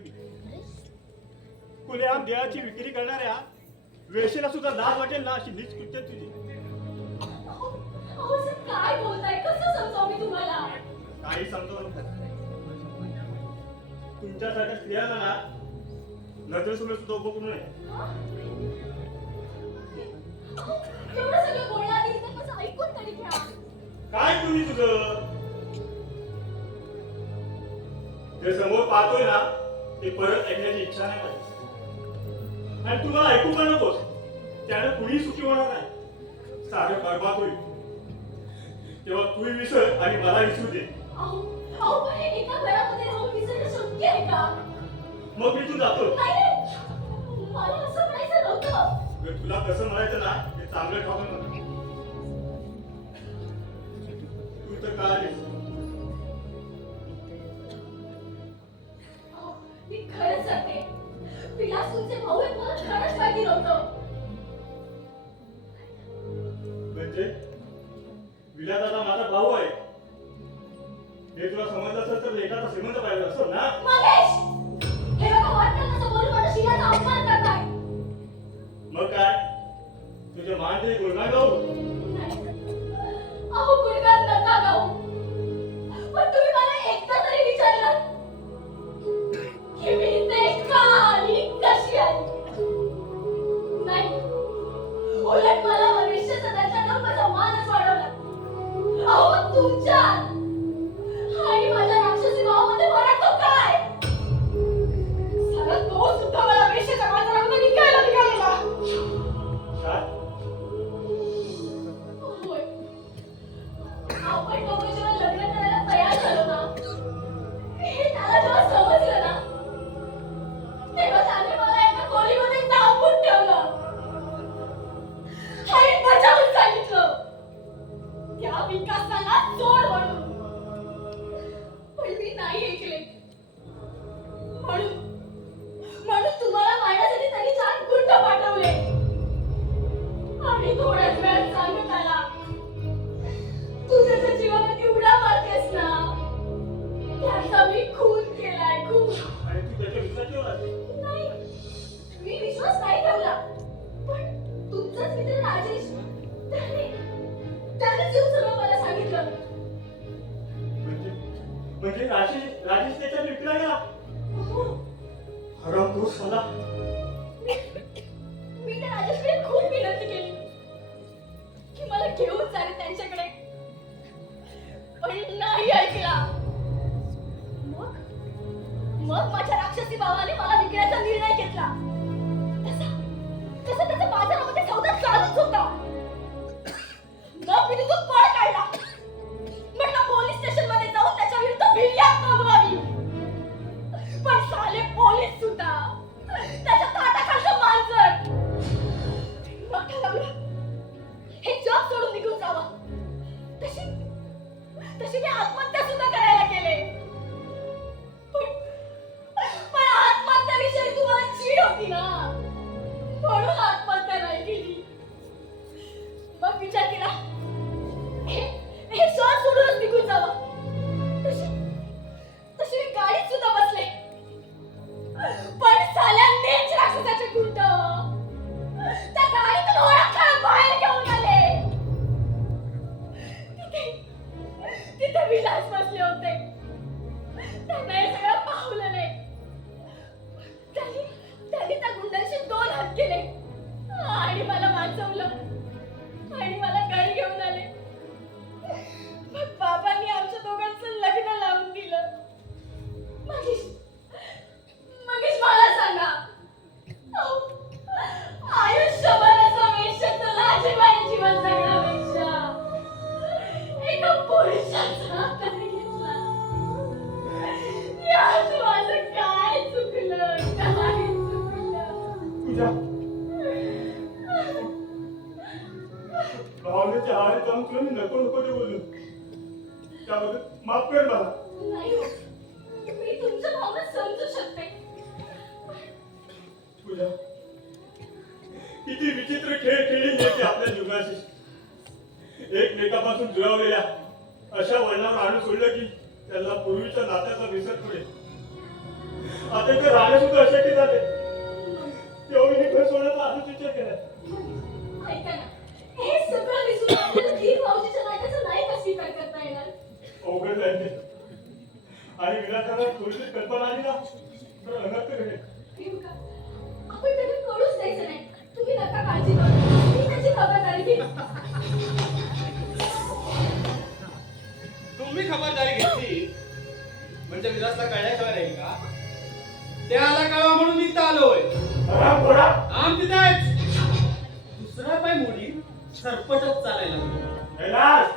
मुलगी. खुलेआम देहाची विक्री करणाऱ्या वेशीला सुद्धा लाज वाटेल ना अशी नीच कृत्य तुझी. अहो सर काय बोलताय, कसं समजावू मी तुम्हाला? काही समजवलं तुमच्यासारख्या स्त्रियांना ना नजरेसमोर सुद्धा उभं करू नये. एवढं सगळं बोलण्याआधी इथं कसं ऐकून तरी घ्या. काय तुम्ही तुझं जे समोर पाहतोय ना ते परत ऐकण्याची इच्छा नाही माझी. आणि तुम्हाला ऐकू पण नकोस, त्याने कुणी सुखी होणार नाही, सारं बरबाद होईल. तेव्हा तूही विसर आणि मला विसरू दे. अहो पण हे एका घरामध्ये राहून विसरणं शक्य आहे का? मग मी तू जातो. नाही मला असं म्हणायचं नव्हतं. जर तुला कसं म्हणायचं ना ते चांगलं ठाऊक ना. तू तर काय मी खरंच सांगते, विलासूंचे भाऊ आहेत मला खरंच माहिती नव्हतं. म्हणजे विलास दादा माझा भाऊ आहे हे तुला समजलं असेल तर लेखाचा श्रीमंत पाहिजे असं ना. महेश, हे बघा वाटतं कसं बोलून माझ्या शिलाचा अपमान करताय. मग काय तुझे मान तरी गुणगान गाऊ. अहो गुणगान नका गाऊ, पण तुम्ही मला एकदा तरी विचारलं की मी इथे का आली, कशी आली? नाही, उलट मला भविष्य सदाच्या माझा मानच वाढवला. अहो तुमच्या आणि माझ्या राक्षसी भावामध्ये फरक तो काय? सगळं तो सुद्धा मला भविष्याच्या बाजारामध्ये विकायला निघालेला. काय होय, आपण दोघं जेव्हा लग्न करायला तयार झालो ना, हे त्याला जेव्हा समजलं ना, तेव्हा त्याने मला एका खोलीमध्ये डांबून ठेवलं आणि बजावून सांगितलं त्या विकासाला सोड म्हणून. पण मी नाही ऐकले. म्हणून तुम्हाला मारण्यासाठी त्यांनी 4 गुंड पाठवले आणि थोड्याच वेळात सांगत आला, तू त्याच्या जीवामध्ये उड्या मारतेस ना, त्याचा मी खून केलाय, खून. आणि तू त्याच्या विश्वास ठेवला. नाही, मी विश्वास नाही ठेवला, पण तुमचाच मित्र राजेश त्याने येऊन सगळं मला सांगितलं. म्हणजे राजेश त्याच्या विकला गेला. हो, हराम तू साला. मी त्या राजेशकडे खूप विनंती केली की मला घेऊन जाणे त्यांच्याकडे, पण नाही ऐकला. मग माझ्या राक्षसी भावाने मला विकण्याचा निर्णय घेतला. तसा त्याचा बाजारामध्ये सौदा चालूच होता. मग मी तिथून पळ काढला. म्हटलं पोलीस स्टेशन मध्ये जाऊन त्याच्या विरुद्ध फिर्याद नोंदवावी. पण साले पोलीस सुद्धा त्याच्या ताटाखालचं मांजर. मग ठरवलं हे जग सोडून निघून जावं. तशी मी आत्महत्या सुद्धा करायला गेले. पण आत्महत्याविषयी तुम्हाला चीड होती ना, म्हणून आत्महत्या नाही केली. मग विचार केला हे शहर सोडूनच निघून जावं. तशी मी गाडीत सुद्धा बसले. पण साल्यांनीच राक्षसाचे गुंड त्या गाडीतून ओळखून बाहेर घेऊन आले. तिथे विलास बसले होते. त्यांना हे सगळं पाहलं नाही. त्यांनी त्या गुंडांशी 2 हात केले आणि मला वाचवलं आणि मला घरी घेऊन आले. मग बाबांनी आमच्या दोघांचं लग्न लावून दिलं. मगेश मला सांगा, आयुष्यभर असं वेश्याचं लाजिरवाणं जीवन जगण्यापेक्षा एका पुरुषाचा हाताने घेतला. यात माझं काय चुकलं, काय चुकलं? भावनेच्या आहारी जाऊन तुला मी नको नको ते बोललो, त्याबद्दल माफ कर मला. नाही, मी तुमच्या भावना समजू शकते. तुझ्या किती विचित्र खेळ खेळली नेते आपल्या जीवनाशी. एकमेकापासून दुरावलेल्या अशा वळणावर आणून सोडलं की त्याला पूर्वीच्या नात्याचा विसर पडेल. आता ते राहणे सुद्धा अशक्य झाले. तेव्हा मी घर सोडण्याचा आजच विचार केला. ऐका ना, हे सगळं विसरून आपल्याला धीर भाऊजीच्या नात्याचा नाही का स्वीकार करता येणार? अवघड आहे ते. आणि विनाकारण थोडीशी कल्पना आली ना तर अनर्थ घडेल. हे बघा, आपण त्याला कळूच द्यायचं नाही. तुम्ही नका काळजी करू, मी त्याची खबरदारी घेईन. तुम्ही खबरदारी घेतली म्हणजे विलासला कळल्याशिवाय राहील का? त्याला कळवा म्हणून मी इथं आलोय. आम तिथेच दुसरा पाय मोडी सरपटच चालायला कैलास!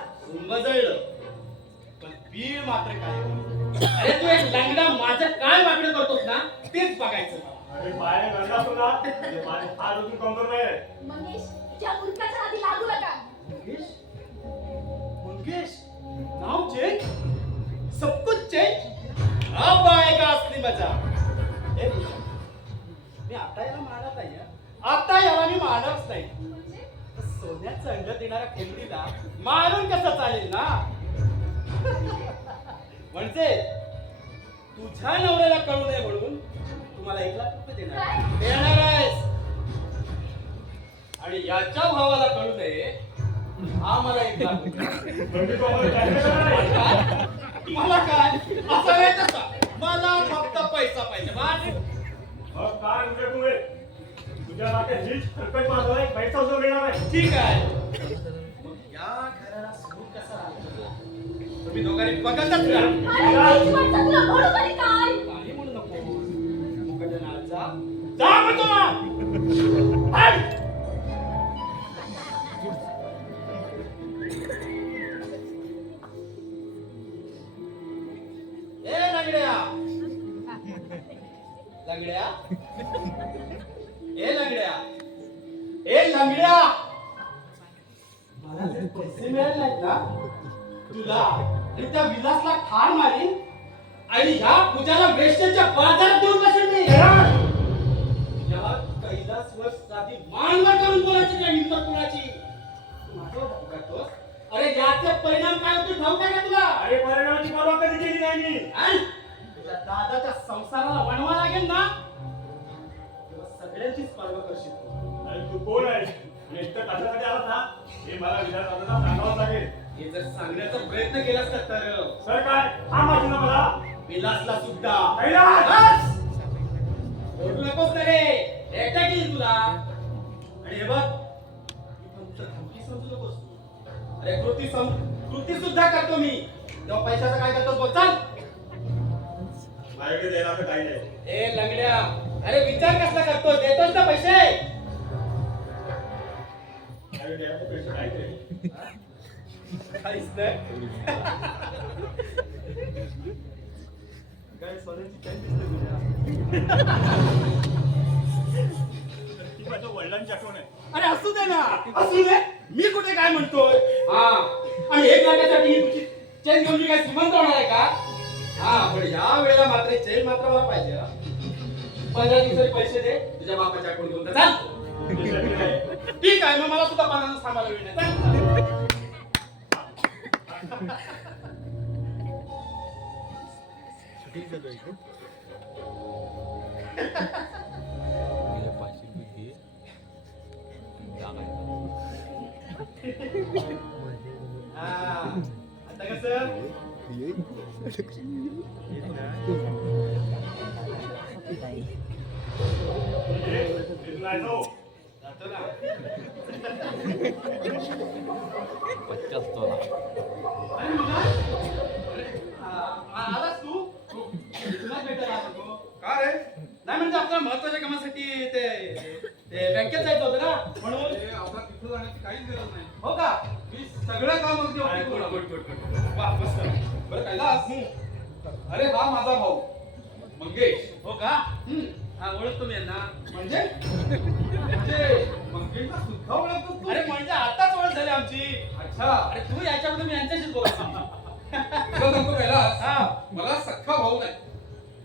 जळलं पण बीळ मात्र काय. अरे तू एक लंगडा माझं काय वाकडं करतोस ना तेच बघायचं. अरे पाय गंगा तुला माझे हात अजून कमजोर नाही आहे. मंगेश, या मूर्खाच्या हाती लागू नका. मंगेश मंगेश नाव चेंज सब कुछ चेंज अब आएगा असली मजा. हे पूजा, मी आता याला मारत नाही हं. आता याला मी मारणारच नाही. म्हणजे सोन्याचं अंग देणाऱ्या खेळणीला मारून कसं चालेल ना. म्हणजे तुझ्या नवऱ्याला कळू नये म्हणून तुम्हाला 1 लाख रुपये देणार आहेस आणि याच्या भावाला कळू नये हा मला 1 लाख रुपये. म्हणजे तू आम्हाला काय करणार आहे? मला काय असं नाही तसं. मला फक्त पैसा पाहिजे बस. मग काय म्हणजे तू हे? तुझ्या नात्यात हीच हरकत माझा एक पैसा सुद्धा मिळणार आहे. ठीक आहे. मग या घराला सुरू कसा राहतो तुम्ही दोघांनी बघतच राहा. अरे, काहीच वाटतं तुला म्हणू तरी काय? काही म्हणू नको. मुकदनाचा जा म्हणतो ना. हट! ए लंगड्या लंगड्या ए लंगड्या ए लंगड्या मला जर पैसे मिळाले नाहीत ना तुला आणि त्या विलासला ठार मारीन आणि ह्या पूजाला वेश्याच्या बाजारात देऊन बसेल मी. या कैलासवर साधी मानवर करून बोलायची का हिंमत कुणाची? माझ्यावर ढाबू काढतोस? अरे याचे परिणाम काय होतील ठाऊक आहे का तुला? अरे परिणामाची पर्वा कधी केली नाही मी. आणि तुझ्या दादाच्या संसाराला वणवा लागेल ना तेव्हा सगळ्यांचीच पर्वा करशील तू. आणि तू कोण आहेस आणि इथं कशासाठी आलास ना हे मला विधानसभेला सांगावं लागेल. हे जर सांगण्याचा प्रयत्न केलास तर सर काय हा माहिती ना मला. विलासला सुद्धा कैलास! बस! ओरडू नकोस ना रे. एकटा येईल तुला. आणि हे बघ ही फक्त धमकी समजू नकोस तू. अरे कृती सुद्धा करतो मी. तेव्हा पैशाचं काय करतोस बघ चल. माझ्याकडे द्यायला आता काही नाही. ए लंगड्या अरे विचार कसला करतो देतोस ना पैसे. माझ्याकडे द्यायला पैसे नाहीत रे. काहीच नाही. काय सोन्याची चैन दिसते तुझ्या. ती माझ्या वडिलांची आठवण आहे. अरे असू दे ना असू दे. मी कुठे काय म्हणतोय. हा आणि 1 लाखासाठी ही तुझी चेन घेऊन मी काय श्रीमंत होणार आहे का? हा पण या वेळेला मात्र चेन मात्र मला पाहिजे. 15 दिवसाचे पैसे दे तुझ्या बापाच्या अकाउंट घेऊन जा. चाल. ते शक्य नाही. ठीक आहे मग मला सुद्धा 50 थांबायला वेळ नाही. चाल. हा आता कसं हे नाही जाऊ. जातो ना. अरे मग काय? आलास तू तुला भेटायला आलो तो. का रे? नाही म्हणजे आपल्या महत्वाच्या कामासाठी ते ते बँकेत जायचं होतं ना म्हणून. अरे, आपला तिथं जाण्याची काहीच गरज नाही. हो का? मी सगळं काम अगदी अरे, ओके करून गुड, आलो. Good, good, good. वा मस्त. बरं कैलास, अरे हा माझा भाऊ मंगेश. हो का? हा ओळखतो मी यांना. म्हणजे मंगेशला सुद्धा ओळखतोस तू? अरे म्हणजे आताच ओळख झाली आमची. अच्छा, अरे तू याच्यामध्ये मी यांच्याशीच बोलायचं. तुला सांगतो कैलास, हा. मला सख्खा भाऊ नाही.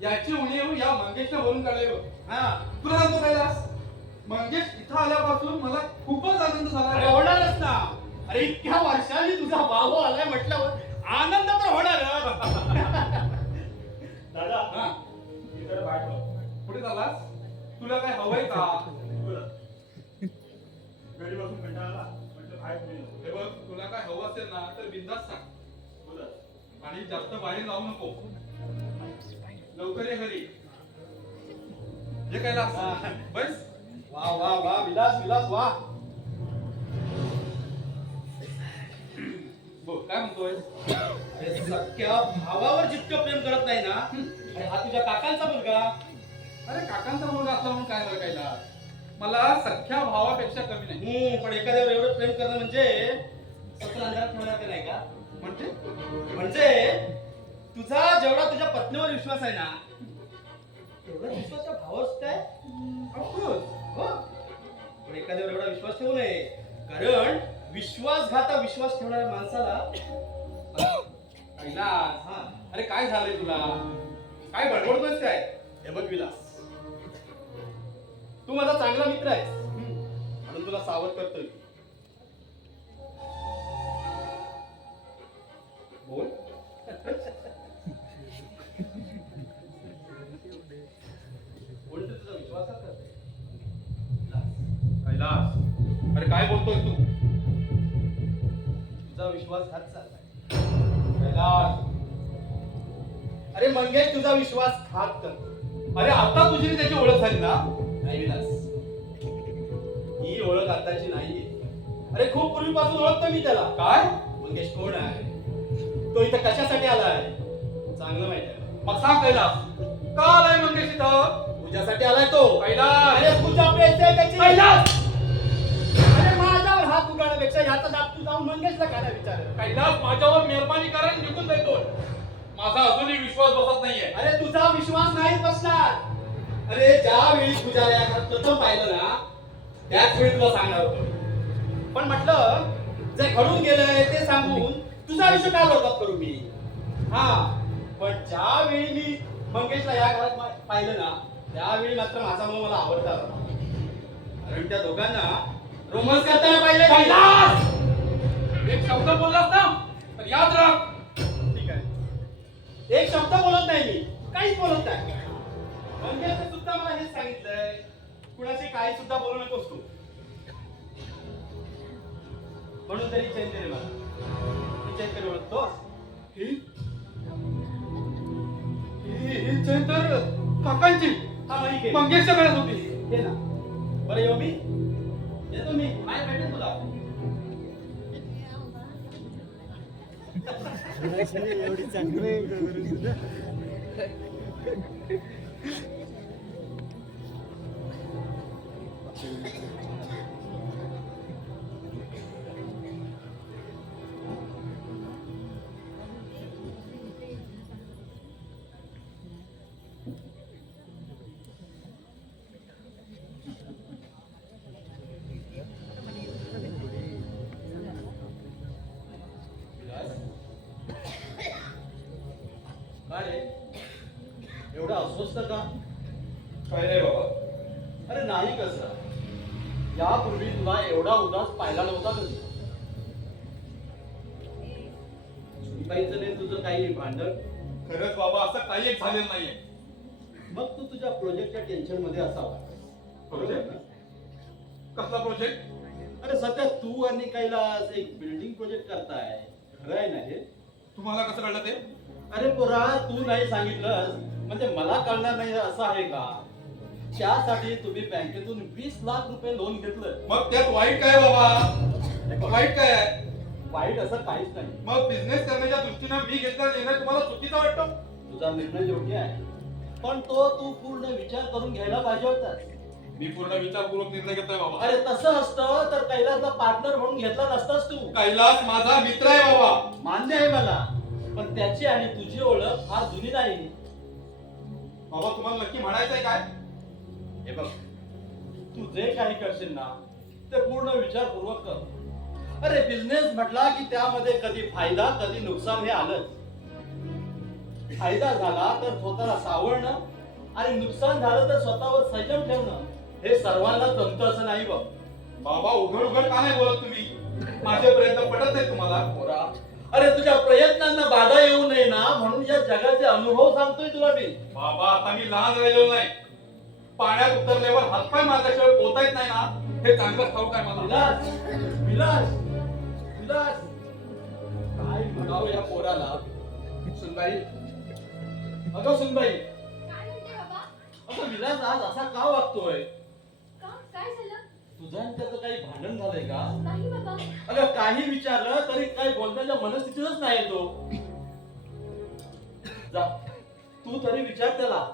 याची उणीव या मंगेशने भरून काढली बघ. हा. तुला सांगतो कैलास, मंगेश इथं आल्यापासून मला खूपच आनंद झाला अरे रे. होणारच ना. अरे इतक्या वर्षांनी तुझा भाऊ आलाय म्हटल्यावर आनंद तर होणारच. दादा हा. मी जरा बाहेर तुला काय हवंय का? बोला. घरी बसून कंटाळा आला. म्हटलं बाहेर फिरून येऊ. हे बघ, तुला काय हवं असेल ना तर बिंदास सांग. बोला. आणि जास्त बाहेर जाऊ नको. लवकर ये घरी. जे काय बस. वा वा वा विलास विलास वा. बोल, काय म्हणतोय? अरे सख्या भावावर जितकं प्रेम करत नाही ना, अरे हा तुझ्या काकांचा मुलगा. अरे काकांचा मुलगा असला म्हणून काय बरं कायला? मला सख्या भावापेक्षा कमी नाही. पण एखाद्यावर एवढं प्रेम करणं म्हणजे सत्र अंधारात ठेवणार ते नाही का? म्हणजे तुझा जेवढा तुझ्या पत्नीवर विश्वास आहे ना, तेवढा विश्वास त्या भावावर काय? ऑफकोर्स. हो. पण एखाद्यावर एवढा विश्वास ठेवू नये, कारण विश्वासघाता विश्वास ठेवणाऱ्या माणसाला कैलास, हा. अरे काय झालंय तुला? काय बडबडतोयस काय? हे बघ विलास, तू माझा चांगला मित्र आहेस म्हणून तुला सावध करतोय. बोल. बोल तर तुझा विश्वासात करतोय. कैलास, अरे काय बोलतोयस तू? तुझा विश्वासघात चाललाय. कैलास, अरे मंगेश तुझा विश्वासघात करतो. अरे आता तुझी त्याची ओळख झाली ना? नाही विलास, ही ओळख आताची नाहीये. अरे खूप पूर्वीपासून ओळखतो मी त्याला. काय? मंगेश कोण आहे, तो इथं कशासाठी आलाय चांगलं माहित आहे. मग सांग कैलास, का आलाय मंगेश इथं? तुझ्यासाठी आलाय तो. कैलास, अरे तुझ्या पैशाची. कैलास, अरे माझ्यावर हात उगाळण्यापेक्षा याचा दाब तू जाऊन मंगेशला काय विचार. कैलास माझ्यावर मेहरबानी करा आणि निघून जातो. माझा अजूनही विश्वास बसत नाहीये. अरे तुझा विश्वास नाही बसणार. अरे ज्या वेळी तुझ्या या घरात प्रथम पाहिलं ना, त्याच वेळी तुला सांगणार होतो. पण म्हटलं जे घडून गेलंय ते सांगून तुझा आयुष्य काय बरबाद करू मी. हा, पण ज्या वेळी मी मंगेशला या घरात पाहिलं ना, त्यावेळी मात्र माझा मग मला आवडता. कारण त्या दोघांना रोमन्स करताना पाहिलं. कैलास, एक शब्द बोललास ना तर याद राख. ठीक आहे, एक शब्द बोलत नाही मी, काहीच बोलत नाही. मंगेशने सुद्धा मला हेच सांगितलंय, कुणाशी काही सुद्धा बोलू नकोस तू. म्हणून तरी चैन रे मला. मी चैन तरी ओळखतोस. ही चैतर काकांची हा मग घे. मंगेशच्या गळ्यात होती. घे ना. बरं येऊ मी, येतो मी. नाही भेटेल तुला. एवढी चांगली काय रे? एवढा अस्वस्थ का? काय नाही बाबा. अरे नाही कसं, यापूर्वी तुला एवढा उदास पाहिला नव्हता कधी. सुनबाईचं नाही तुझं काही भांडण. खरंच बाबा, असं काही एक झालेलं नाहीये. मग तू तुझ्या प्रोजेक्टच्या टेन्शन मध्ये असावा. प्रोजेक्ट? कसला प्रोजेक्ट? अरे सध्या तू आणि कैलास एक बिल्डिंग प्रोजेक्ट करताय, खरं आहे ना हे? तुम्हाला कसं कळलं ते? अरे पोरा, तू नाही सांगितलंस म्हणजे मला कळणार नाही असं आहे का? त्यासाठी तुम्ही बँकेतून 20 लाख रुपये लोन घेतलं. मग त्यात वाईट काय बाबा? वाईट काय आहे? वाईट असं काहीच नाही. मग बिझनेस करण्याच्या दृष्टीने मी घेतलेला निर्णय तुम्हाला चुकीचा वाटतो? तुझा निर्णय योग्य आहे, पण तो तू पूर्ण विचार करून घ्यायला पाहिजे होता. मी पूर्ण विचारपूर्वक निर्णय घेतोय बाबा. अरे तसं असतं तर कैलासला पार्टनर म्हणून घेतला नसतास तू. कैलास माझा मित्र आहे बाबा. मान्य आहे मला, पण त्याची आणि तुझी ओळख फार जुनी नाही. बाबा तुम्हाला नक्की म्हणायचंय काय? हे बघ, तू जे काही करशील ना ते पूर्ण विचारपूर्वक कर. अरे बिझनेस म्हटला की त्यामध्ये कधी फायदा कधी नुकसान हे आलंच. फायदा झाला तर स्वतःला सावरणं आणि नुकसान झालं तर स्वतःवर संयम ठेवणं हे सर्वांना जमतं असं नाही बघ. बाबा उघड उघड का नाही बोलत तुम्ही? माझे प्रयत्न पटत नाही तुम्हाला? पोरा, अरे तुझ्या प्रयत्नांना बाधा येऊ नये ना म्हणून या जगाचे अनुभव सांगतोय तुला मी. बाबा आता मी लहान राहिलो नाही. पाण्यात उतरल्यावर हातपाय मारल्याशिवाय पोहता येत नाही ना, हे चांगलं ठाऊक आहे मला. विलास विलास विलास काय म्हणावं या पोराला. सुनबाई, अगं सुनबाई, काय म्हणते बाबा? अगं विलास आज असा का वागतोय? का? काय झालं? तुझं आणि त्याचं काही भांडण झालंय का? नाही बाबा. अगं काही विचारलं तरी काही बोलण्याच्या मनस्थितीतच नाही तो. जा तू तरी विचार त्याला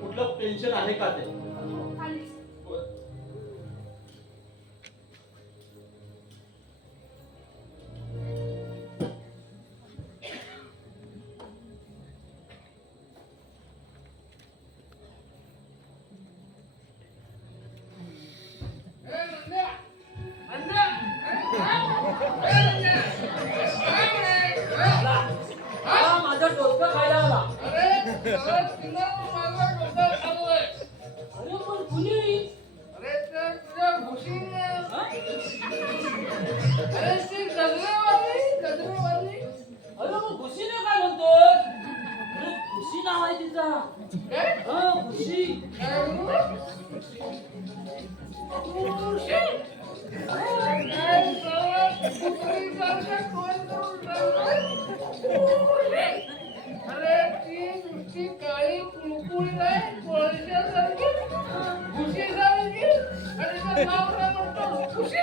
कुठलं पेन्शन आहे का ते. खालीच. माझं डोसकं खायला आला. अरे पण कुणी? अरे मग खुशीने काय म्हणतोय? अरे खुशी नाव आहे तिचा. हा खुशी. अरे ती नुसती काळी कुळकुळी नाही कोळशासारखी खुशी सारखी आणि त्याचं नाव काय म्हणतो खुशी.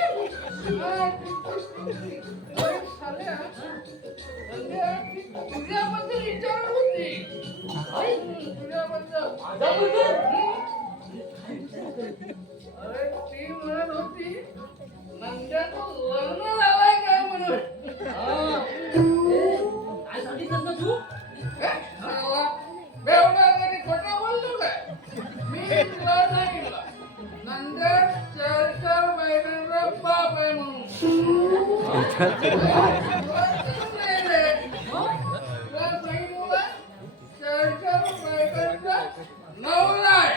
अरे साल्या, संध्या ती तुझ्याबद्दल विचारत होती. तुझ्याबद्दल. अरे ती म्हणत होती नंद्याचं लग्न झालंय काय म्हणून. काय सांगितलं ना तू? बेवडा खोटा बोलतो काय. मी तुला सांगितलं नंद्या 4 महिन्यांचा बाप आहे म्हणून. तुला सांगितलं 4 महिन्यांचा नवरा आहे.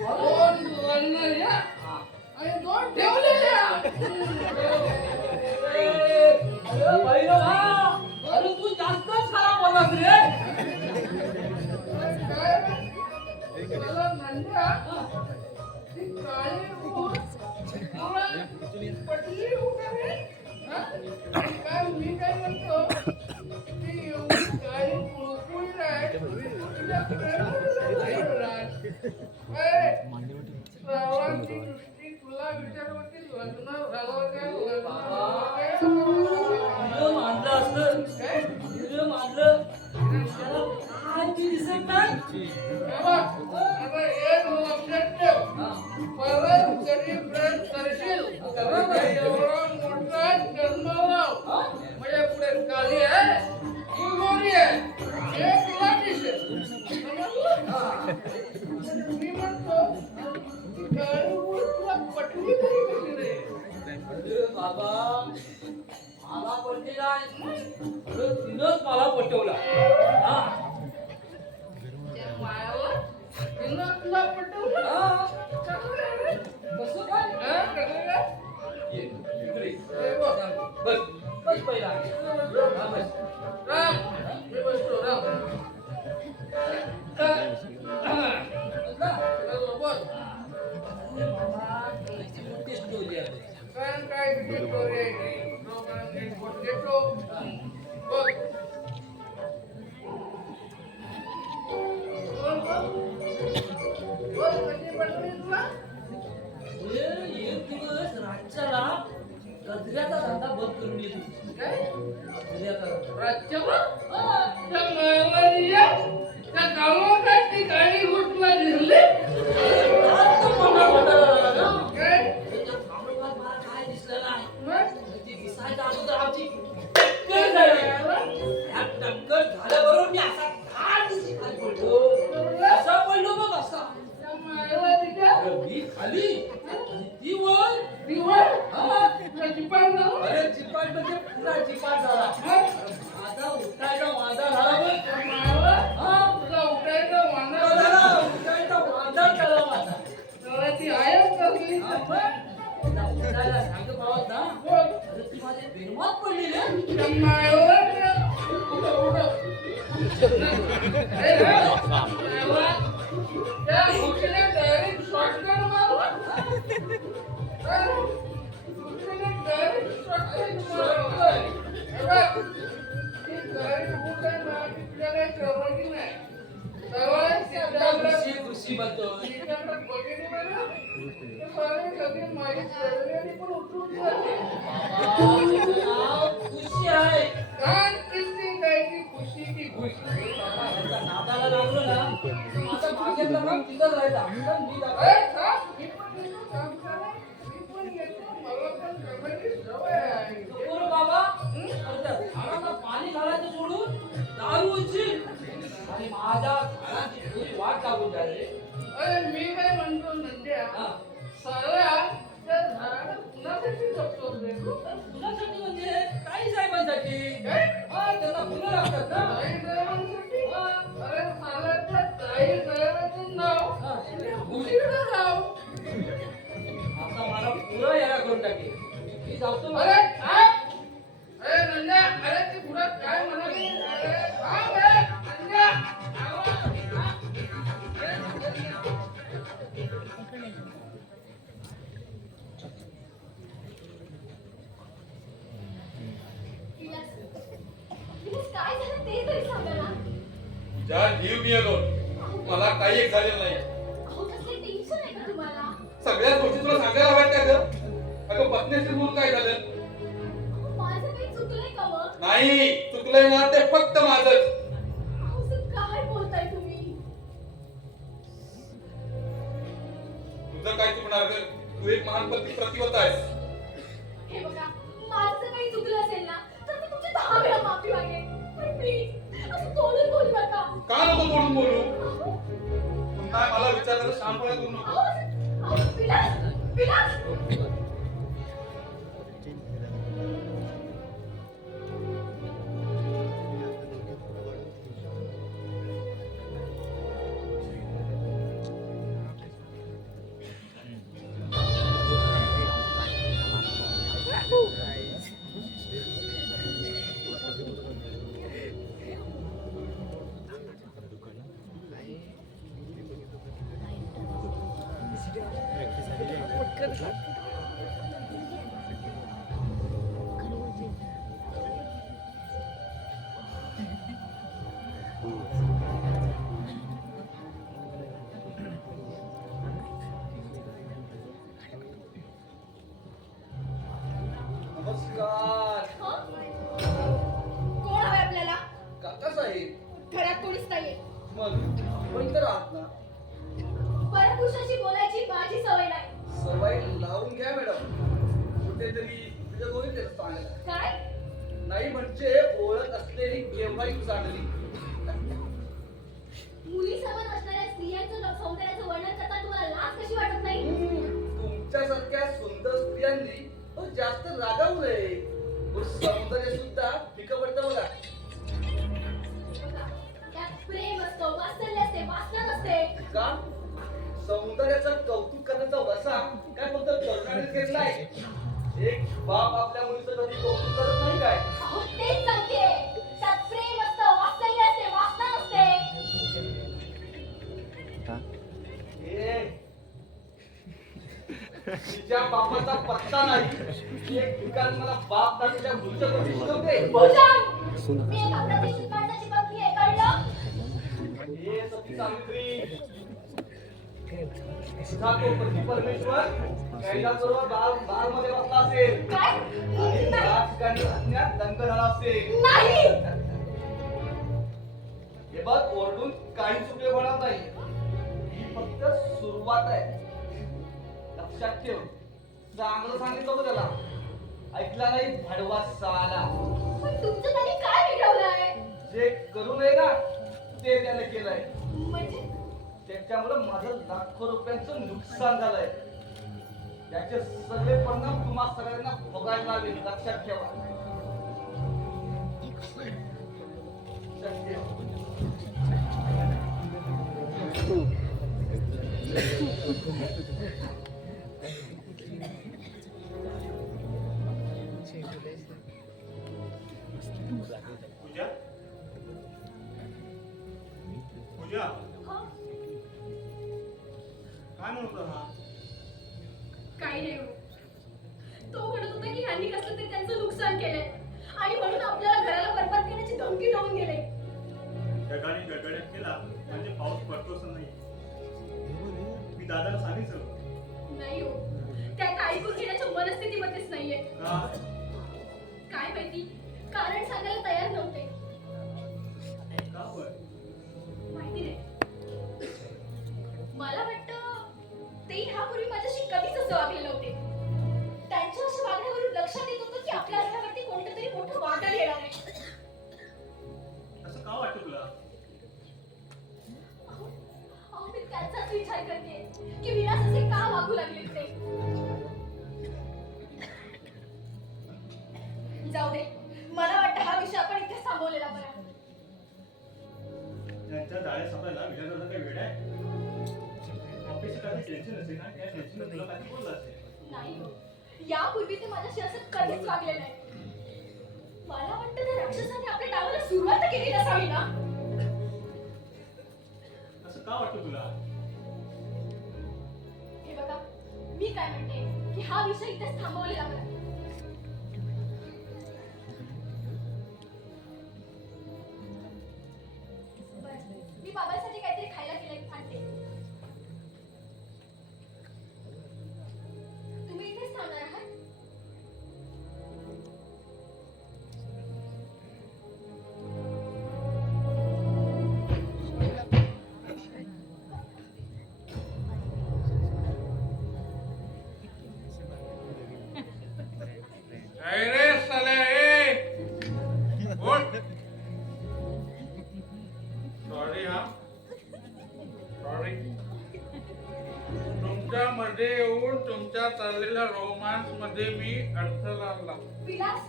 2 लग्न आणि 2 ठेवलेल्या. अरे पहिलं हा. अरे तू जास्तच खराब बोललास रे. मला नंद्या ती काळी ऊस तुला पटली वगैरे. काय मी काय म्हणतो ती एवढी काळी कुळकुळी आहे तुझ्या श्रावणाची दृष्टी तुला विचार होती लग्न झालं काय लग्न झालं काय. तुझं मानलं असतं. काय तुझं मानलं. त्याला काय ती दिसत नाही. आता एक लक्षात ठेव. परत कधी प्रयत्न करशील एवढा मोठा जन्म लाव. म्हणजे पुढे काली आहे ही गोरी आहे हे तुला दिसेल. समजलं? मी म्हणतो ती काळी ऊस तुला पटली तरी कशी रे. अरे बाबा मला पटली नाही. अरे तिनंच मला पटवला. हा. त्या मायावर तिनं तुला पटवलं. हा. कसं काय रे? कसं काय? कसं काय? ये, इकडे ये. हे बघ. बस बस पहिला. हा, बस. राम मी बसतो राम. बसला? बोल. अरे बाबा तुझी मोठी स्टोरी आहे. काय किती स्टोरी आहे ती. लोकांनी बोट घेतो. बोल. बोल कशी पटली तुला. एक दिवस राज्याला गजऱ्याचा धंदा बंद करून येतो. काय गजऱ्याचा धंदा. राज्यभर त्या मायावालीया त्या कामासाठी गाडी घुसला दिसली. आता मला वाटायला लागलं ना. काय त्याच्या कामात मला काय दिसलं नाही. मग ती दिसायच्या अगोदर आमची टक्कर झाली. या टक्कर झाल्याबरोबर मी असा खाली खाली पडलो. असा पडलो मग असा. त्या मायावालीच्या अरे मी खाली आणि ती वर. दिवस हा. तुला चिपाड झालं. अरे चिपाट म्हणजे पुरा चिपाट झाला. मग माझा उठायचा वादा झाला बघ. त्या मायावर हा. तुला उठायचं वांदा झालं. झाला. उठायचा वादा झाला माझा. तेव्हा ती आयच कसली. हा, मग. तिला उठायला सांगतो भावात ना. बोल. अरे ती माझ्या प्रेमात पडली रे. त्या मायावर उठव, उठव. त्या घुसल्या डायरेक्ट सगळी माझी चरणी पण उतरून जाते. बाबा, तिचं नाव खुशी आहे. कान किसती गायची खुशी की खुशी. बाबा, ह्याच्या नादाला लागलो ना, माझा मागेतला काम तिथंच राहायचा. पण मी जातो. अरे थांब, मी पण येतो काम करायला. मी पण येतो, मला पण जगाची सवय आहे. नको रे बाबा, अरे त्या झाडाला पाणी घालायचं सोडून दारू उचल आणि माझ्या झाडाची थोडी वाट लागून जाते. अरे मी काय म्हणतो नंद्या, हा. साला त्या झाडाला कुणासाठी जपतो रे तू? कुणासाठी म्हणजे काही साहेबांसाठी. काय? हा, त्यांना फुलं लागतात ना. ताई साहेबांसाठी? हा. अरे साला त्या ताई साहेबांचं नाव हा. उशिरा राव. आता मला पुरं याला करून टाकेल. मी जातो. अरे थांब. अरे नंद्या, अरे ते पुढं काय म्हणाले? अरे थांब रे, नंद्या. आवाज, थांब. विलास, काय झालं ते तरी सांगा ना. ज्या जीव गेलो मला काही एक झालेलं नाही. अहो, कसलं टेन्शन आहे का तुम्हाला? सगळ्याच गोष्टी तुला सांगायला हव्यात का ग? अगं पत्नीशी बोलून काय झालं? अहो, माझं काही चुकलंय का मग? नाही, चुकलंय ना ते फक्त माझंच. अहो, सर, काय बोलताय तुम्ही? तुझं काय चुकणार ग? तू एक महान प्रतिवत आहेस. हे बघा, माझं जर काही चुकलं असेल ना, तर मी तुमची 10 वेळा माफी मागेन. पण प्लीज असं तोडून बोलू नका. का नको तोडून बोलू? अहो, पुन्हा मला विचारलं शांतपणे करू नको. अहो, विलास, विलास. नमस्कार. हं? कोण हवंय आपल्याला? काका साहेब. घरात कोणीच नाहीये. मग आपण तर आहात ना. परपुरुषाशी बोलायची माझी सवय नाही. सवय लावून घ्या मॅडम. कुठेतरी तुझ्या दोन्ही तेच चांगलं. काय? नाही म्हणजे ओळख असलेली केव्हाही चांगली. मुलीसमोर असणाऱ्या स्त्रियांचं सौंदर्याचं वर्णन करताना तुम्हाला लाज कशी वाटत नाही? तुमच्यासारख्या सुंदर स्त्रियांनी जास्त रागावू नये. सौंदर्य सुद्धा फिकं पडतं बघा. बघा, त्यात प्रेम असतं, वात्सल्य असते, वासना नसते. का सौंदर्याचं कौतुक करण्याचा वसा काय फक्त तरुणानेच घेतलाय? एक बाप आपल्या मुलीचं कधी कौतुक करत नाही काय? अहो, तेच सांगते. त्यात प्रेम असतं, वात्सल्य असते, वासना नसते. तिच्या बापाचा पत्ता नाही. एक ठिकाण मला बाप दाखवल्या मुलीच्या कधी शिकवते. भूषण, मी एका प्रतिष्ठित माणसाची पत्नी आहे, कळलं? हे सती सावित्री. तुझा तो पती परमेश्वर कैलासवर बारमध्ये बसला असेल काय? आणि त्या ठिकाणी अज्ञात दंग झाला असेल. नाही. हे बघ, ओरडून काहीच उपयोग होणार नाही. ही फक्त सुरुवात आहे. लक्षात ठेव. चांगलं सांगितलं होतं त्याला, ऐकला नाही भडवा साला. पण तुमचं त्याने काय बिघडवलंय? जे करू नये ना ते त्याने केलंय. म्हणजे त्याच्यामुळे माझं लाखो रुपयांचं नुकसान झालंय. याचे सगळे परिणाम तुम्हा सगळ्यांना भोगायला लागेल. लक्षात ठेवा. लक्षात ठेवा. पूजा पूजा हं? काय म्हणत होता हा? काही नाही हो. तो म्हणत होता की ह्यांनी कसलं तरी त्यांचं नुकसान केलंय आणि म्हणून आपल्याला घराला बरबाद करण्याची धमकी देऊन गेले. ढगाने गडगड्यात केला म्हणजे पाऊस पडतोच नाही. मी दादाला सांगितलं नाही हो, का? काय माहिती कारण सांगायला तयार नव्हते. का बरं? माहिती नाही. मला वाटतं ते ह्यापूर्वी माझ्याशी कधीच असं वागले नव्हते. त्यांच्या अशा वागण्यावरून लक्षात येत होतं की आपल्या घरावरती कोणतं तरी मोठं वादळ येणार आहे. असं का वाटतं तुला? अहो, मी त्याचाच विचार करते की विलास असे का वागू लागले ते. जाऊ दे. मला वाटतं हा विषय आपण इथेच थांबवलेला बरा. त्यांच्या जाळ्या सापडायला विचारायला काही वेळ आहे? ऑफिसचं काही टेन्शन असेल ना, त्या टेन्शन तुला काही बोललं असेल. नाही हो. यापूर्वी ते माझ्याशी असं कधीच वागले नाही. मला वाटतं त्या राक्षसाने आपल्या डावाला सुरुवात केली नसावी ना. असं का वाटतं तुला? हे बघा मी काय म्हणते की हा विषय इथेच थांबवलेला बरा. बरं, मी बाबांसाठी काहीतरी खायला केलं आणते. तुम्ही इथेच थांबणार आहात? काय रे साले बोल. सॉरी हा सॉरी. तुमच्या मध्ये येऊन तुमच्या चाललेल्या रोमांस मध्ये मी अडथळा आणला. विलास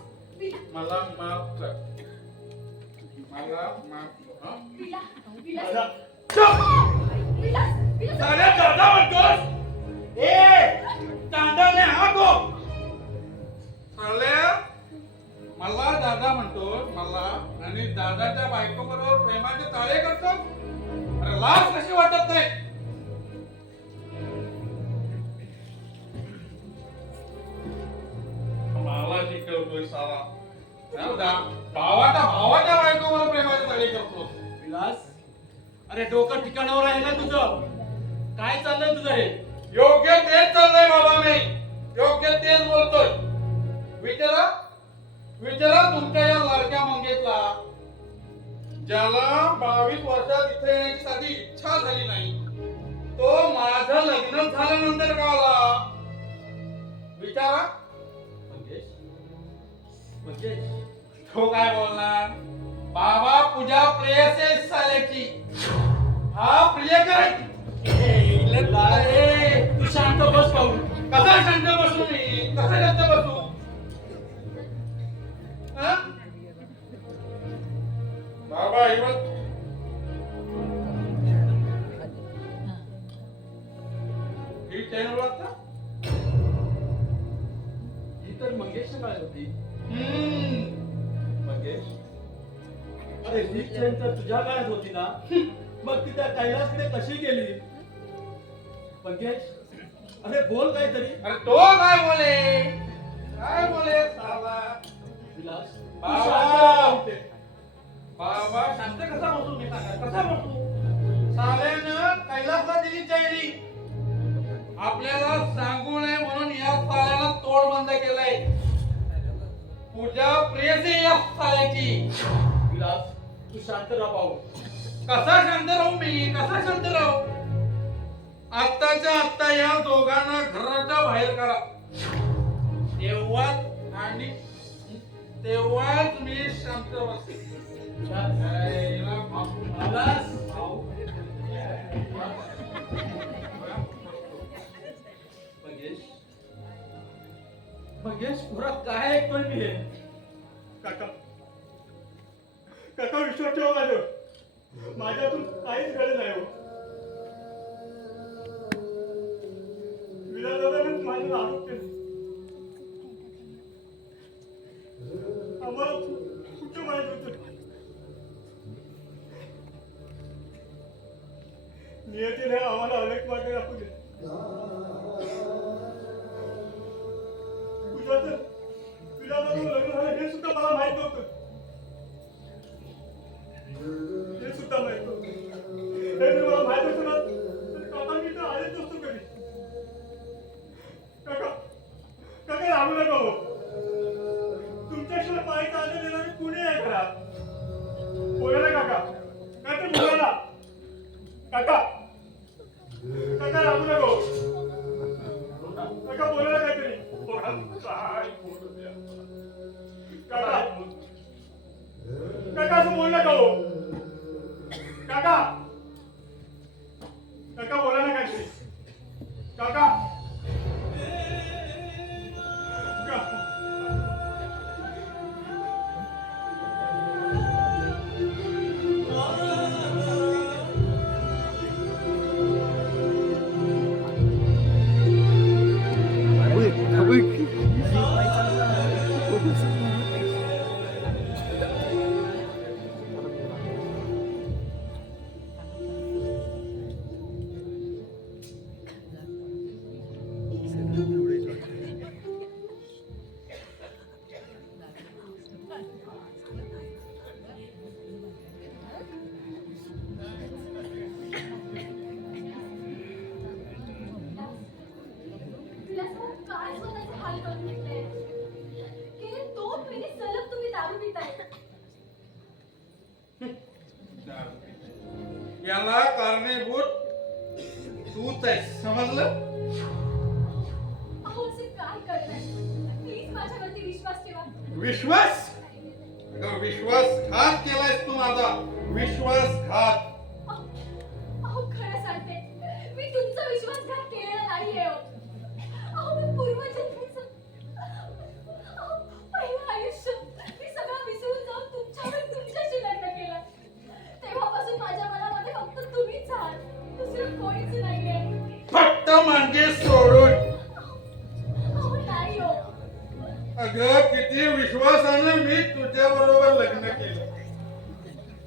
मला माफ कर. मला माफ कर हं? विलास दादा, विलास विलास साल्या दादा म्हणतोस? तांदळाने हाको. साल्या मला दादा म्हणतो मला आणि दादाच्या बायको बरोबर प्रेमाचे ताळे करतो. अरे लाज कशी वाटत नाही? मला शिकवतोय साला. भावाच्या बायको बरोबर प्रेमाचे ताळे करतो. विलास अरे डोकं ठिकाणावर आहे ना तुझं? काय चाललंय तुझं हे? योग्य तेच चाललंय बाबा. मी योग्य तेच बोलतोय. विचारा विचारा तुमच्या या लाडक्या मंगेशला, ज्याला 22 वर्षात इथे येण्याची साधी इच्छा झाली नाही, तो माझं लग्न झाल्यानंतर का आला? विचारा. मंगेश मंगेश तो काय बोलणार? बाबा पूजा प्रेयसे साल्याची. हा प्रियकर तू शांत बस पाहू. कसा शांत बसू मी? कसा शांत बसू? हा? बाबा हे बघ. ही चैन ओळखता? ही तर मंगेशच्या काळात होती. हम्म. मंगेश अरे ही चैन तर तुझ्या काळात होती ना. मग ती त्या कैलासकडे कशी गेली? मंगेश अरे बोल काहीतरी. अरे तो काय बोले? काय बोले साला? विलास तू बाबा. शांत राहा म्हणते. बाबा शांत कसा बसू मी सांगा? कसा बसू? साल्यानं कैलासला दिली चैनी. आपल्याला सांगू नये म्हणून या साल्याला तोड बंद केलाय. पूजा प्रेयसी या साल्याची. विलास तू शांत राहा पाहू. कसा शांत राहू मी? कसा शांत राहू? आत्ताच्या आत्ता या दोघांना घराच्या बाहेर करा. तेव्हाच आणि तेव्हाच मी शांत बसेन. विलास मंगेश मंगेश पुरा काय ऐकतोय मी हे? काका काका विश्वास ठेवा माझ्यावर. माझ्यातून काहीच घडलं नाही हो. विलासदादाने माझ्यावर आरोप केले. आम्हाला कुठं माहित होतं? नियतीने आम्हाला अनेक मार्ग दाखवू दे. तुझ्याचं लग्न झालं हे सुद्धा मला माहित नव्हतं. हे सुद्धा माहित नव्हतं. हे जर मला माहित असतं ना तर काका मी तर आलेच नसतो कधी. काका काका राहू नका हो. असं बोल नका हो. काका काका बोला ना काहीतरी. काका विलासराव, काय स्वतःचे हाल करून घेतले? गेले 2 महिने सलग तुम्ही दारू पिताय. याला कारणीभूत तूच आहेस, समजलं? अहो, असे काय करताय? प्लीज माझ्यावरती विश्वास ठेवा. विश्वास? अगं, विश्वासघात केलायस तू माझा, विश्वासघात. अहो, खरं सांगते, मी तुमचा विश्वासघात केलेला नाहीये हो. अहो, मी पूर्वजन्मीचं अहो, पहिलं आयुष्य मी सगळं विसरून जाऊन तुमच्याशी लग्न केलं. तेव्हापासून माझ्या मनामध्ये फक्त तुम्हीच आहात, दुसरं कोणीच नाहीये. फक्त म्हणजे सोडून. अहो, नाही हो. अगं, किती विश्वासानं मी तुझ्या बरोबर लग्न केलं.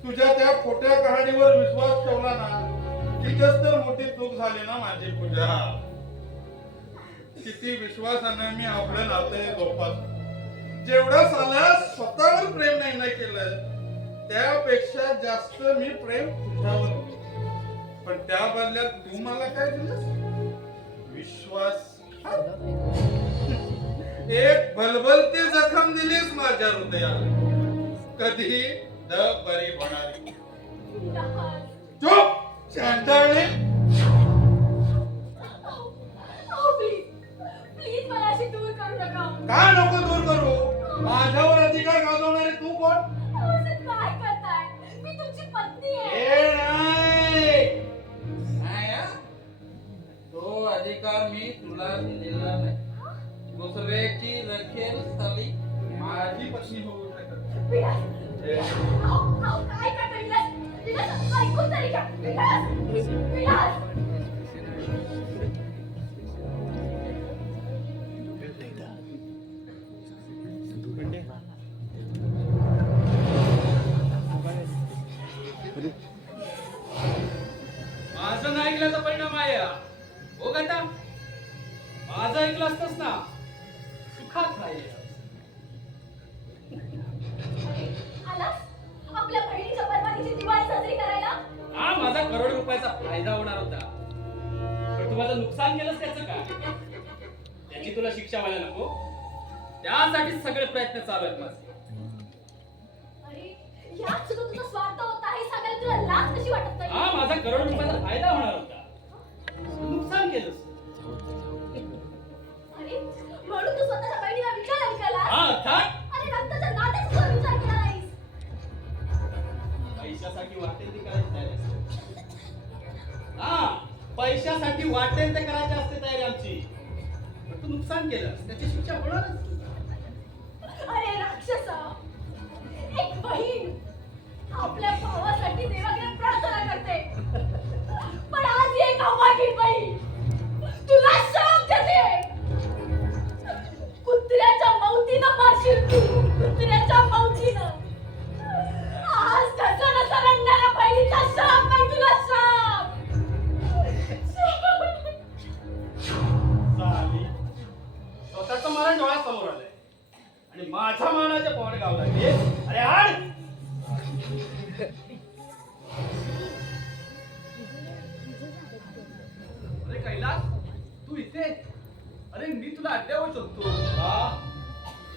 तुझ्या त्या खोट्या कहाणीवर विश्वास ठेवला ना, तिथंच तर मोठी चूक झाली ना माझी पूजा. किती विश्वासानं मी आपलं नातं जोपासलं. जेवढं साला स्वतःवर प्रेम नाही केलं, त्यापेक्षा जास्त मी प्रेम तुझ्यावर केलं. पण त्या बदल्यात तू मला काय दिलंस? विश्वास. एक भलभलती जखम दिलीस माझ्या हृदयाला, कधी द बरी होणारी. लहान. चुप शांतावणे. अहो, प्लीज मला अशी दूर करू नका. का नको दूर करू? माझ्यावर अधिकार गाजवणारे तू कोण? अहो, असं काय करताय? मी तुमची पत्नी आहे. ए नाही. नाही हा? तो अधिकार मी तुला दिलेला नाही. दुसऱ्याची रखेल साली माझी पत्नी होऊ शकत. विलास. अहो, काय करताय विलास? विलास, ऐकून तरी घ्या. विलास. विलास. माझं नाही ऐकल्याचा परिणाम आहे हा. हो गंटा, माझं ऐकलं असतंस ना, सुखात राहील. अरे, आलास? आपल्या बहिणीच्या परवानगीची दिवाळी साजरी करायला? हा माझा करोड रुपयाचा फायदा होणार होता, पण तू माझं नुकसान केलंस त्याचं काय? त्याची तुला शिक्षा व्हायला नको, त्यासाठी सगळे प्रयत्न चालू आहेत माझे. अरे, यात सुद्धा तुझा स्वार्थ होता हे सांगायला तुला लाज कशी वाटत नाही? हा माझा करोड रुपयाचा फायदा होणार होता, तू नुकसान केलंस. अरे, म्हणून तू स्वतःच्या बहिणीला विचार नाही केला? हा अर्थात अरे, रक्ताच्या नात्याचा सुद्धा विचार केला नाहीस. पैशासाठी वाटेल ते करायची तयारी असते. हा पैशासाठी वाटेल ते करायची असते तयारी आमची, पण तू नुकसान केलंस त्याची शिक्षा होणारच. अरे राक्षसा, एक बहीण आपल्या भावासाठी देवाकडे प्रार्थना करते, पण आज एक अवागीन बहीण तुला शाप देते. कुत्र्याच्या मौतीनं मारशील तू, कुत्र्याच्या मौतीनं. आज कसं नसं रंगणाऱ्या बहिणीचा शाप आहे तुला, शाप. चाली स्वतःचं मरण डोळ्यासमोर आलंय आणि माझ्या मरणाच्या पोहणे गाव लागले. अरे आड. अरे कैलास, तू इथे? अरे मी तुला अड्ड्यावर शोधतो.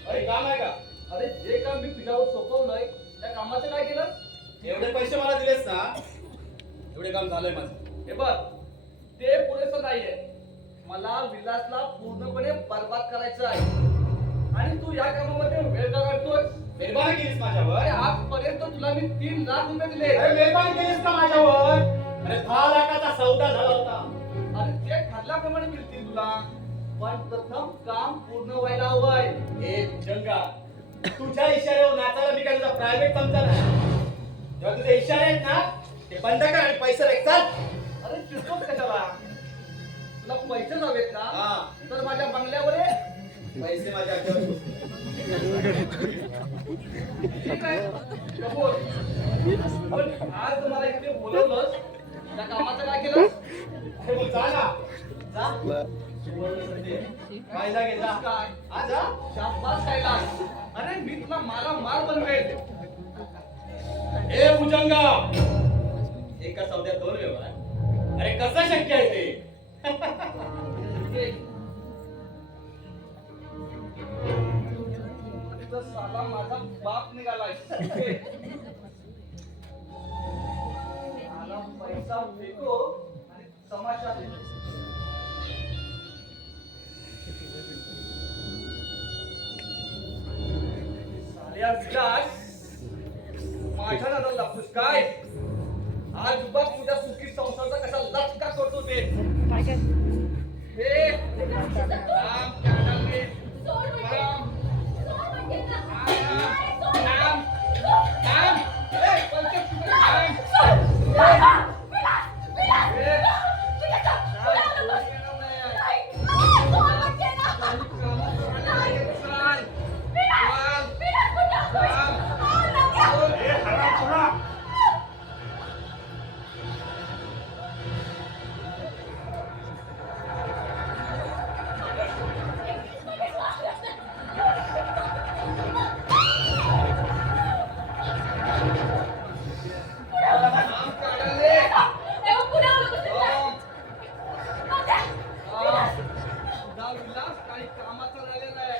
अरे काम आहे का? अरे जे काम मी तुझ्यावर सोपवलंय त्या कामाचं काय केलं? एवढे पैसे मला दिलेस ना, एवढे काम झालंय माझं. हे बघ, ते पुरेसं नाहीये. मला विलासला पूर्णपणे बर्बाद करायचं आहे आणि तू या कामामध्ये वेळ का काढतोय? निर्माण केलीस माझ्यावर. अरे आजपर्यंत तुला मी 3 लाख रुपये दिले अरे मेहरबानी केलीस का माझ्यावर? अरे 10 लाखाचा सौदा झाला होता. अरे ते ठरल्याप्रमाणे मिळतील तुला पण प्रथम काम पूर्ण व्हायला हवंय. ए भुजंगा, तुझ्या इशाऱ्यावर नाचायला मी काय तुझा प्रायव्हेट चमचा नाही. जेव्हा तुझे इशारे आहेत ना ते बंद कर आणि पैसे दे. चल. अरे चिडतोस कशाला? तुला पैसे हवेत हा. ना तर माझ्या बंगल्यावर ये. पैसे माझ्या आठवण. ठीक आहे कबूल. पण आज मला इथे बोलवलंस त्या कामाचं काय केलं? अरे मग जा ना. जा. सुवर्ण संधी आहे. फायदा घे जा. काय? हा जा. शाबास कैलास. अरे मी तुला मार बनवेल. ए भुजंगा, एका सौद्यात 2 व्यवहार. अरे कसं शक्य आहे ते? तुझा साला माझा बाप निघालाय. मला पैसा फेको आणि तमाशा फेको. साल्या विलास, माझ्या नादाला लागतोस काय? आज बघ तुझ्या सुखी संसाराचा कसा लचका करतो ते. हे राम कॅनलने सोड म्हणजे. राम सोड म्हणजे ना. राम राम ए पंचक राम सोड. विलास, विलास, ए विलास, काय विलास. कोणी येणार नाही. नाही. सोड म्हणजे ना. काही कामं करायला चाल. विलास, विलास कुठं? राम नका. ए हरामखोरा, राम काढले. एवढं पुढे आलं कसं काय? राम नका. तुझा विलास काही कामाचा राहिलेला आहे.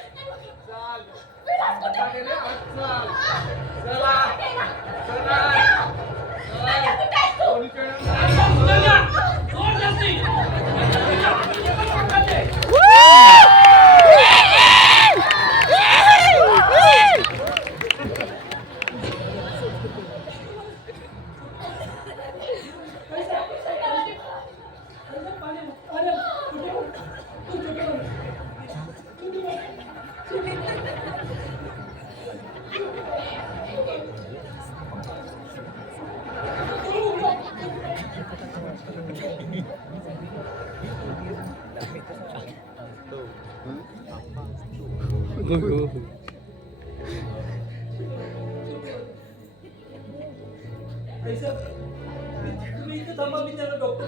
चाल विलास कुठं? आता गेले आज चाल. चला चला नका, कुठं आहेस तू? कोणी येणार नाही. तुम्ही इथे थांबा, मी त्यांना डॉक्टर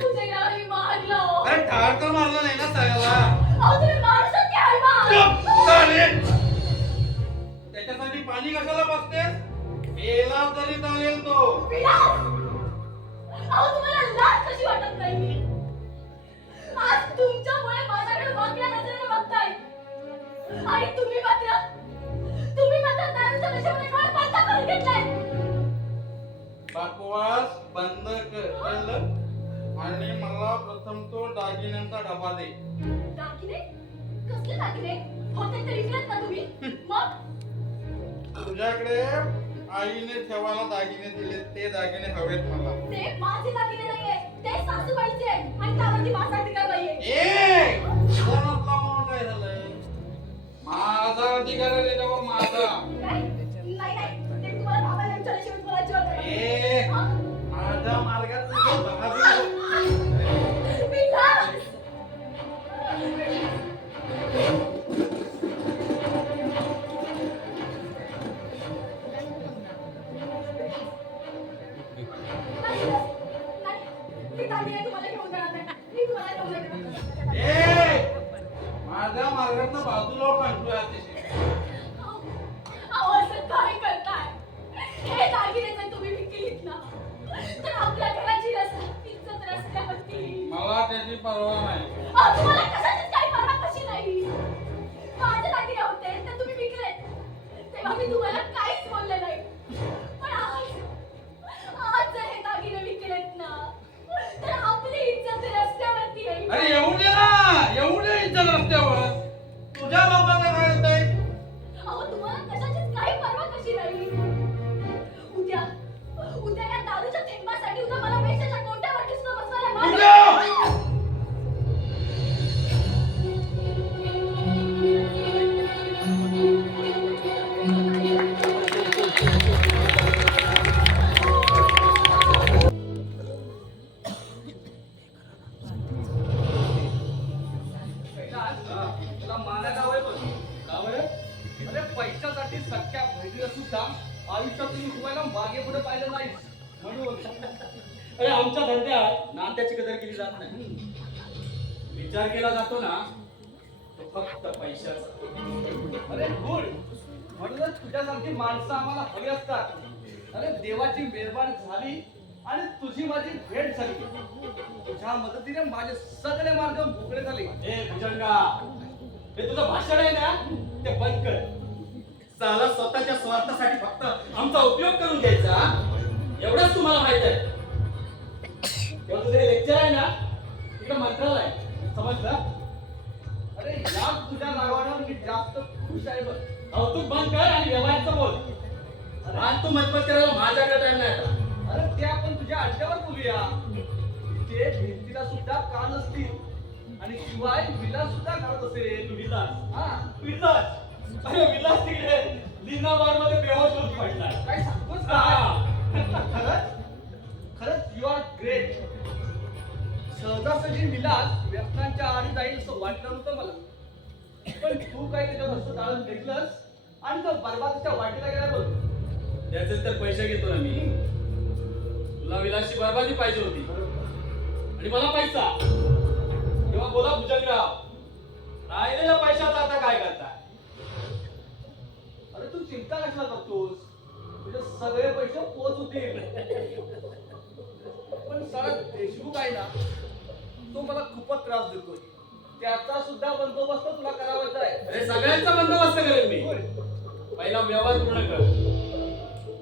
तुझे गावी मारलं हो. अरे ठार तर मारलं नाही ना सगळ्याला. अहो, तुम्ही माणूसच की आहे बा. गप चालेल. त्याच्यासाठी पाणी कशाला बसतेस? गेला तरी चालेल तो. विलास! अहो, तुम्हाला लाज कशी वाटत नाही? आज तुमच्यामुळे माझ्याकडे वाकड्या नजरेने बघताय. आणि तुम्ही मात्र दारूच्या नशेमध्ये डोळे बंद करून घेतलाय. बकवास बंद कर कळलं? आणि मला प्रथम तो दागिन्यांचा डबा दे. दागिने? कसले दागिने? होते ते विकलेत ना तुम्ही? मग? तुझ्याकडे आईने ठेवायला दागिने दिले ते दागिने हवेत मला. ते माझे दागिने नाहीये. ते सासूबाईचे आहेत. आणि त्यावरती माझा अधिकार नाहीये. ए तुझा नसला म्हणून काय झालंय? माझा अधिकार आहे त्याच्यावर माझा. काय? नाही. ते तुम्हाला बाबाला विचारल्याशिवाय मला अजिबात नाही. ए हा? माझ्या मार्गात तुझं बहादूर. विलास! नाही, मी दागिने तुम्हाला घेऊन जाणार नाही. मी तुम्हाला घेऊन जाणार साध्या मार्गातनं बाजूला पाठवूया अतिशय. अहो असं काय करताय? हे दागिने जर तुम्ही विकलीत ना तर आपल्या घराची इज्जत रस्त्यावरती येईल. मला त्याची पर्वा नाही. अहो, तुम्हाला कशाचीच काही पर्वा कशी नाही. माझे दागिने होते ते तुम्ही विकलेत तेव्हा मी तुम्हाला काहीच बोलले नाही. पण आज जर हे दागिने विकलेत ना तर आपली इज्जत रस्त्यावरती येईल. अरे येऊ दे ना, येऊ दे इथं रस्त्यावर. तुझ्या बापाला काय येतंय? अहो तुम्हाला कशाचीच काही पर्वा कशी नाही. उद्या या दारूच्या थेंबासाठी उद्या मला वेश्याच्या कोट्यावर किस्सा बसवायला तुझ्या! तुला मानायला हवंय पण. का बरं? अरे पैशासाठी सख्या बहिणीला सुद्धा आयुष्यात तुम्ही उभवायला मागे पुढे पाहिलं नाही म्हणून. अरे आमच्या धंद्यात नात्याची कदर केली जात नाही. विचार केला जातो ना तो फक्त पैशाचा. अरे गुड, म्हणूनच तुझ्यासारखी माणसं आम्हाला हवी असतात. अरे देवाची मेहरबानी झाली आणि तुझी माझी भेट झाली. तुझ्या मदतीने माझे सगळे मार्ग मोकळे झाले. ए भुजंगा, हे तुझं भाषण आहे ना ते बंद कर. साला स्वतःच्या स्वार्थासाठी फक्त आमचा उपयोग करून घ्यायचा एवढंच तुम्हाला माहित आहे. तेव्हा तुझे लेक्चर आहे ना तिकडे मंत्रालय समजलं. अरे या तुझ्या नावावर मी जास्त खुश आहे बघ. कौतुक बंद कर आणि व्यवहारचं बोल. आणि तू मतभेद करायला माझ्याकडे टाइम नाही आता. अरे ते आपण तुझ्या अड्ड्यावर बोलूया. ते भिंतीला सुद्धा कान असतील आणि शिवाय विलास सुद्धा घालत असेल. विलास? हा विलास. अरे विलास तिकडे लीना बार मध्ये बेहोश होऊन पडला. काय सांगतोस का? खरंच यू आर ग्रेट. सहजासहजी विलास व्यसनांच्या आधी जाईल असं वाटलं नव्हतं मला. पण तू काही त्याच्यावर असं टाळून घेतलंस आणि तो बरबादीच्या वाटेला गेला बघ. त्याचे तर पैसे घेतो ना मी. तुला विलासची बरबादी पाहिजे होती आणि मला पैसा. तेव्हा बोला भुजंगराव, राहिलेल्या पैशाचा आता काय करताय? अरे तू चिंता कशाला करतोस? तुझे सगळे पैसे पोच होतील. पण सारा देशमुख आहे ना तो मला खूपच त्रास देतोय. त्याचा सुद्धा बंदोबस्त तुला करावायचा आहे. अरे सगळ्यांचा बंदोबस्त करेल मी. पहिला व्यवहार पूर्ण कर,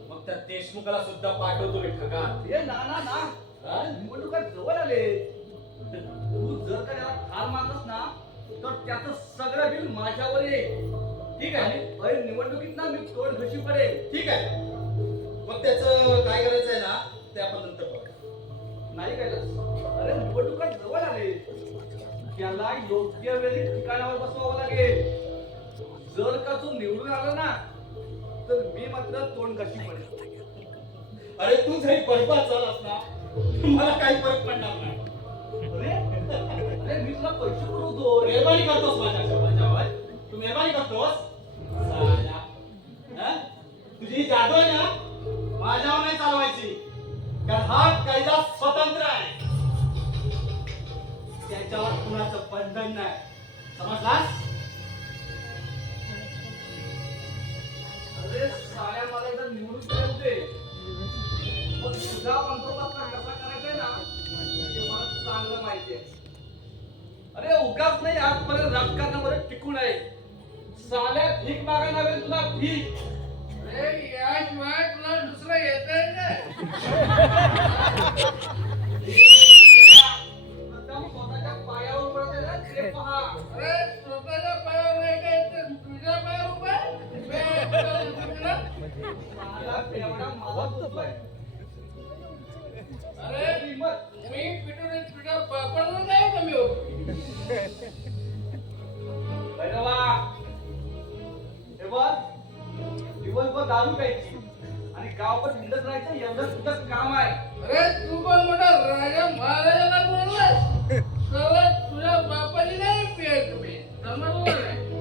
मग त्या देशमुखाला सुद्धा पाठवतो मी ठगात. हे ना ना ना, निवडणुका जवळ आले. तू जर का त्याला ठार मारलास ना तर त्याचं सगळं बिल माझ्यावर येईल. ठीक आहे? आणि निवडणुकीत ना मी तोड घशी पडेल. ठीक आहे? मग त्याचं काय करायचं आहे ना ते आपण नंतर बघू. नाही कैलास, अरे निवडणुका जवळ आले. त्याला योग्य वेळी ठिकाणावर बसवावं लागेल. जर का तू निवडून आला ना तर मी मात्र तोंड कशी पडेल. अरे तू जरी बरबाद झालास ना मला काही फरक पडणार नाही. अरे मी तुला पैसे पुरवतो. मेहरबानी करतोस माझ्यावर. तू मेहरबानी करतोस. तुझी ही जादू आहे ना माझ्यावर नाही चालवायची. कारण हा कायदा स्वतंत्र आहे. त्याच्यावर कुणाचं बंधन नाही. समजलास? अरे साऱ्या मला जर निवडून ठेवते मग तुझा बंदोबस्त कसा करायचा ना ते मला चांगलं माहिती आहे. अरे उगाच नाही आजपर्यंत राजकारणामध्ये टिकून आहे. साल्या भीक मागायला हवे तुला भीक. अरे याशिवाय तुला दुसरं येतंय काय? स्वतःच्या पायावर पडते ना ते पहा. अरे स्वतःच्या पायावर नाही काय तर तुझ्या पायावर उभा आहे? मला एवढा मला बोलतोय. अरे मी पिटून तुझ्या पापडला नाही कमी होतो. हे बघ, दिवसभर दारू प्यायची आणि गावभर हिंडत राहायचं एवढं तुझं काम आहे. अरे तू पण मोठा राजा महाराजाला बोललास. सगळं तुझ्या बापाने नाही पियायचं मी. समजलं नाही?